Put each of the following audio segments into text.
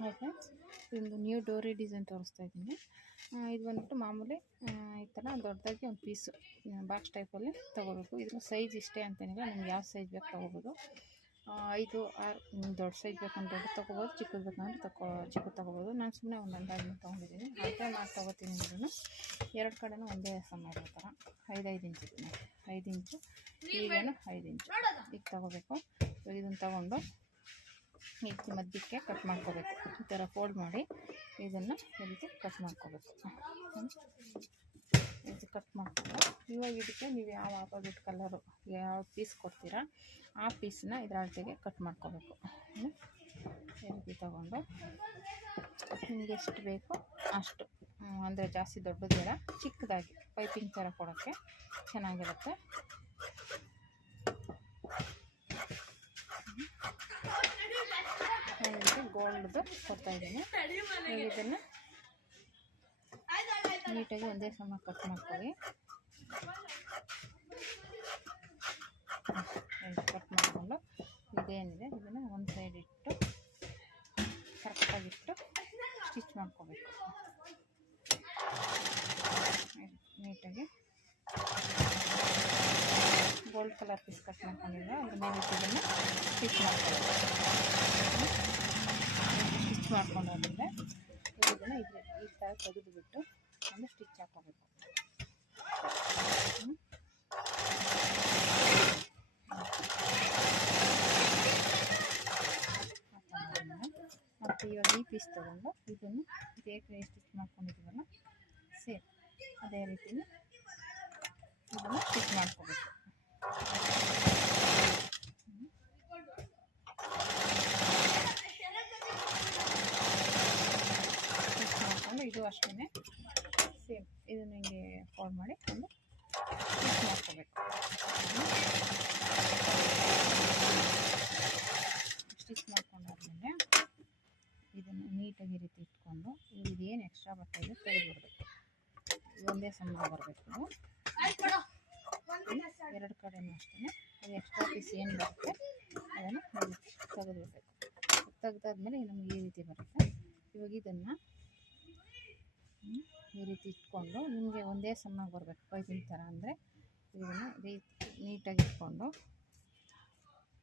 Hi friends, ಇದೊಂದು new ಡೋರಿ design ತೋರಿಸ್ತಾ ಇದ್ದೀನಿ. ಇದು ಬಂದ್ಬಿಟ್ಟು ಮಾಮೂಲಿ ಈ ಥರ ದೊಡ್ಡದಾಗಿ ಒಂದು ಪೀಸು ಬಾಕ್ಸ್ ಟೈಪಲ್ಲಿ ತೊಗೋಬೇಕು. ಇದ್ರ ಸೈಜ್ ಇಷ್ಟೇ ಅಂತೇನಿಲ್ಲ, ನಿಮ್ಗೆ ಯಾವ ಸೈಜ್ ಬೇಕು ತೊಗೋಬೋದು. 5, 6 ದೊಡ್ಡ ಸೈಜ್ ಬೇಕಂದ್ರೆ ದೊಡ್ಡ ತೊಗೋಬೋದು, ಚಿಕ್ಕದು ಬೇಕಂದ್ರೆ ಚಿಕ್ಕದು ತೊಗೋಬೋದು. ನಾನು ಸುಮ್ಮನೆ ಒಂದು ಅಂದಾಜು ತೊಗೊಂಡಿದ್ದೀನಿ. ಅಳತೆ ಮಾಡಿ ತೊಗೋತೀನಿ ಇದನ್ನು. ಎರಡು ಕಡೆನೂ ಒಂದೇ ಸಮ ಇರೋ ಥರ 5 ಇಂಚ್ ಇತ್ತು. 5 ಇಂಚು ಈಗೇನು 5 ಇಂಚು ಈಗ ತೊಗೋಬೇಕು. ಇದನ್ನು ತೊಗೊಂಡು ಈ ಮಧ್ಯಕ್ಕೆ ಕಟ್ ಮಾಡ್ಕೋಬೇಕು. ಈ ಥರ ಫೋಲ್ಡ್ ಮಾಡಿ ಇದನ್ನು ಈ ರೀತಿ ಕಟ್ ಮಾಡ್ಕೋಬೇಕು. ಇದು ಕಟ್ ಮಾಡ್ಕೊಂಡು ಇವಾಗ ಇದಕ್ಕೆ ನೀವು ಯಾವ ಆಪೋಸಿಟ್ ಕಲರು ಯಾವ ಪೀಸ್ ಕೊಡ್ತೀರಾ ಆ ಪೀಸನ್ನ ಇದರ ಅಳತೆಗೆ ಕಟ್ ಮಾಡ್ಕೋಬೇಕು. ಈ ರೀತಿ ತೊಗೊಂಡು ನಿಮಗೆ ಎಷ್ಟು ಬೇಕು ಅಷ್ಟು, ಅಂದರೆ ಜಾಸ್ತಿ ದೊಡ್ಡದು ಬೇಡ, ಚಿಕ್ಕದಾಗಿ ಪೈಪಿಂಗ್ ಥರ ಕೊಡೋಕ್ಕೆ ಚೆನ್ನಾಗಿರುತ್ತೆ. ಗೋಲ್ಡ್ದು ಕೊಡ್ತಾಯಿದ್ದೀನಿ. ಇದನ್ನು ನೀಟಾಗಿ ಒಂದೇ ಸಮ ಕಟ್ ಮಾಡ್ಕೊಳ್ಳಿ. ಕಟ್ ಮಾಡಿಕೊಂಡು ಇದೇನಿದೆ ಇದನ್ನು ಒಂದು ಸೈಡ್ ಇಟ್ಟು ಕರೆಕ್ಟಾಗಿಟ್ಟು ಸ್ಟಿಚ್ ಮಾಡ್ಕೋಬೇಕು. ನೀಟಾಗಿ ಗೋಲ್ಡ್ ಕಲರ್ ಪೀಸ್ ಕಟ್ ಮಾಡ್ಕೊಂಡಿಲ್ಲ ಅದ್ರ ಮೇಲೆ ಇದನ್ನು ಸ್ಟಿಚ್ ಮಾಡ್ಕೋಬೇಕು. ಸ್ಟಿಚ್ ಮಾಡ್ಕೊಂಡಾದ್ಮೇಲೆ ಇದನ್ನು ಈ ಥರ ತೆಗೆದುಬಿಟ್ಟು ಒಂದು ಸ್ಟಿಚ್ ಹಾಕೋಬೇಕು. ಮತ್ತು ಇವಾಗ ಈ ಪೀಸ್ ತೊಗೊಂಡು ಇದನ್ನು ಇದೇ ಕಡೆ ಸ್ಟಿಚ್ ಮಾಡ್ಕೊಂಡಿದ್ದೀವಲ್ಲ ಸೇಮ್ ಅದೇ ರೀತಿ ಇದನ್ನು ಸ್ಟಿಚ್ ಮಾಡ್ಕೋಬೇಕು. ಸ್ಟಿಚ್ ಮಾಡಿಕೊಂಡು ಇದು ಅಷ್ಟೇ ಸೇಮ್ ಇದನ್ನು ಹಿಂಗೆ ಫೋಲ್ಡ್ ಮಾಡಿ ಒಂದು ಸ್ಟಿಚ್ ಮಾಡ್ಕೋಬೇಕು. ಸ್ಟಿಚ್ ಮಾಡ್ಕೊಂಡಾದ್ಮೇಲೆ ಇದನ್ನು ನೀಟಾಗಿ ರೀತಿ ಇಟ್ಕೊಂಡು ಇದೇನು ಎಕ್ಸ್ಟ್ರಾ ಬಟ್ಟೆ ಇದೆ ತೆಗೆದುಬಿಡ್ಬೇಕು. ಒಂದೇ ಸಮ ಬರಬೇಕು. ಎರಡು ಕಡೆನೂ ಅಷ್ಟೇ ಅದು ಎಕ್ಸ್ಟ್ರಾ ಪೀಸ್ ಏನು ಬರುತ್ತೆ ಅದನ್ನು ತೆಗೆದುಬಿಡ್ಬೇಕು. ತೆಗೆದಾದ್ಮೇಲೆ ನಮಗೆ ಈ ರೀತಿ ಬರುತ್ತೆ. ಇವಾಗ ಇದನ್ನು ಈ ರೀತಿ ಇಟ್ಕೊಂಡು ನಿಮಗೆ ಒಂದೇ ಸಮ ಬರಬೇಕು ಪೈಪಿಂಗ್ ಥರ. ಅಂದರೆ ಇದನ್ನು ನೀಟಾಗಿ ಇಟ್ಕೊಂಡು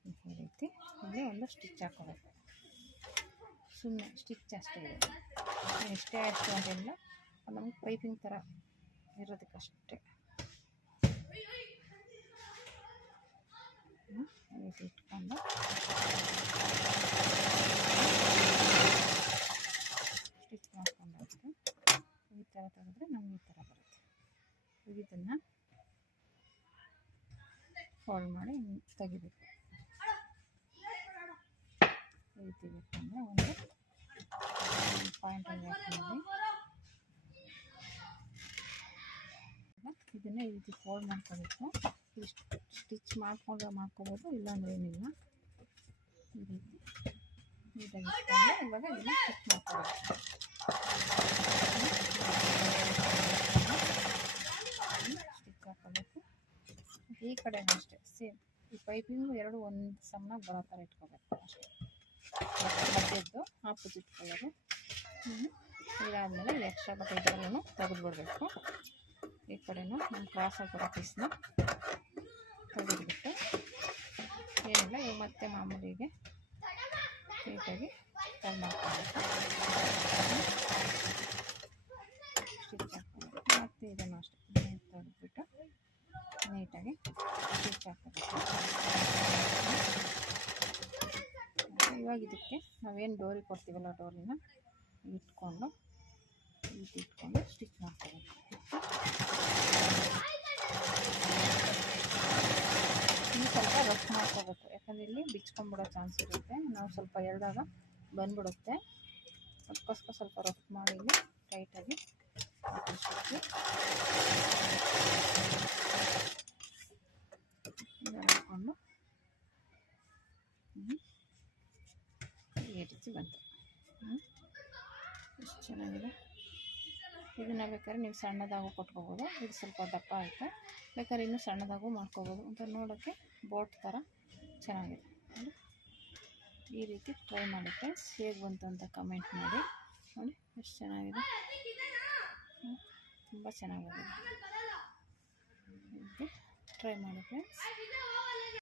ಈ ರೀತಿ ಇಲ್ಲಿ ಒಂದು ಸ್ಟಿಚ್ ಹಾಕೋಬೇಕು. ಸುಮ್ಮನೆ ಸ್ಟಿಚ್ ಅಷ್ಟೇ ಇದೆ, ಎಷ್ಟೇ ಅಷ್ಟು ಅಂತೇನಿಲ್ಲ, ನಮಗೆ ಪೈಪಿಂಗ್ ಥರ ಇರೋದಕ್ಕಷ್ಟೇ. ಈ ರೀತಿ ಇಟ್ಕೊಂಡು ಸ್ಟಿಚ್ ಮಾಡ್ಕೊಂಡಾಗುತ್ತೆ. ಈ ಥರ ತೆಗೆದ್ರೆ ನಮಗೆ ಈ ಥರ ಬರುತ್ತೆ. ಇದನ್ನು ಫೋಲ್ಡ್ ಮಾಡಿ ತೆಗಿಬೇಕು. ಈ ರೀತಿ ಬೇಕಂದರೆ ಒಂದು ಪಾಯಿಂಟಲ್ಲಿ ಹಾಕ್ಕೊಂಡು ಇದನ್ನು ಈ ರೀತಿ ಫೋಲ್ಡ್ ಮಾಡ್ಕೋಬೇಕು. ಇಷ್ಟು ಸ್ಟಿಚ್ ಮಾಡ್ಕೋಬೋದು, ಇಲ್ಲಾಂದರೆ ಏನಿಲ್ಲ. ಈ ರೀತಿ ನೀಟಾಗಿ ಇಟ್ಕೊಂಡು ಇವಾಗ ಇದನ್ನು ಸ್ಟಿಚ್ ಮಾಡ್ಕೋಬೇಕು. ಸ್ಟಿಚ್ ಹಾಕೋಬೇಕು. ಈ ಕಡೆನೂ ಅಷ್ಟೇ ಸೇಮ್ ಈ ಪೈಪಿಂಗು ಎರಡು ಒಂದು ಸಮ ಬರೋ ಥರ ಇಟ್ಕೋಬೇಕು ಅಷ್ಟೇ. ಮಧ್ಯದ್ದು ಆಪೋಸಿಟ್ ಕಲರು. ಇದಾದಮೇಲೆ ಎಕ್ಸ್ಟ್ರಾ ಬಟ್ಟೆ ಇದರಲ್ಲೂ ತೆಗೆದುಬಿಡ್ಬೇಕು. ಈ ಕಡೆನೂ ನಮ್ಮ ಕ್ರಾಸ್ ಹಾಕಿರೋ ಪೀಸ್ನ ತೆಗೆದುಬಿಟ್ಟು ಏನಿಲ್ಲ ಇವಾಗ ಮತ್ತೆ ಮಾಮೂಲಿಗೆ ನೀಟಾಗಿ ಫೋಲ್ಡ್ ಮಾಡ್ಕೋಬೇಕು. ಸ್ಟಿಚ್ ಹಾಕೋಬೇಕು. ಮತ್ತು ಇದನ್ನು ಅಷ್ಟೇ ತೆಗೆದುಬಿಟ್ಟು ನೀಟಾಗಿ ಸ್ಟಿಚ್ ಹಾಕೋಬೇಕು. ಇವಾಗ ಇದಕ್ಕೆ ನಾವೇನು ಡೋರಿ ಕೊಡ್ತೀವಲ್ಲ ಡೋರಿನ ಇಟ್ಕೊಂಡು ಸ್ಟಿಚ್ ಮಾಡ್ಕೋಬೇಕು. ಇನ್ನು ಸ್ವಲ್ಪ ರಫ್ ಮಾಡ್ಕೋಬೇಕು, ಯಾಕಂದರೆ ಇಲ್ಲಿ ಬಿಚ್ಕೊಂಡ್ಬಿಡೋ ಚಾನ್ಸ್ ಇರುತ್ತೆ. ನಾವು ಸ್ವಲ್ಪ ಎಳೆದಾಗ ಬಂದ್ಬಿಡುತ್ತೆ. ಅದಕ್ಕೋಸ್ಕರ ಸ್ವಲ್ಪ ರಫ್ ಮಾಡಿ ಇಲ್ಲಿ ಟೈಟಾಗಿ ಹಾಕ್ಕೊಂಡು ಈ ರೀತಿ ಬಂತು. ಎಷ್ಟು ಚೆನ್ನಾಗಿದೆ. ಇದನ್ನು ಬೇಕಾದ್ರೆ ನೀವು ಸಣ್ಣದಾಗೂ ಕೊಟ್ಕೋಬೋದು. ಇದು ಸ್ವಲ್ಪ ದಪ್ಪ ಆಯಿತು, ಬೇಕಾದ್ರೆ ಇನ್ನೂ ಸಣ್ಣದಾಗೂ ಮಾಡ್ಕೋಬೋದು. ಅಂತ ನೋಡೋಕ್ಕೆ ಬೋಟ್ ಥರ ಚೆನ್ನಾಗಿದೆ. ಈ ರೀತಿ ಟ್ರೈ ಮಾಡಿ ಫ್ರೆಂಡ್ಸ್. ಹೇಗೆ ಬಂತು ಅಂತ ಕಮೆಂಟ್ ಮಾಡಿ. ನೋಡಿ ಎಷ್ಟು ಚೆನ್ನಾಗಿದೆ, ತುಂಬ ಚೆನ್ನಾಗಿದೆ. ಟ್ರೈ ಮಾಡಿ ಫ್ರೆಂಡ್ಸ್.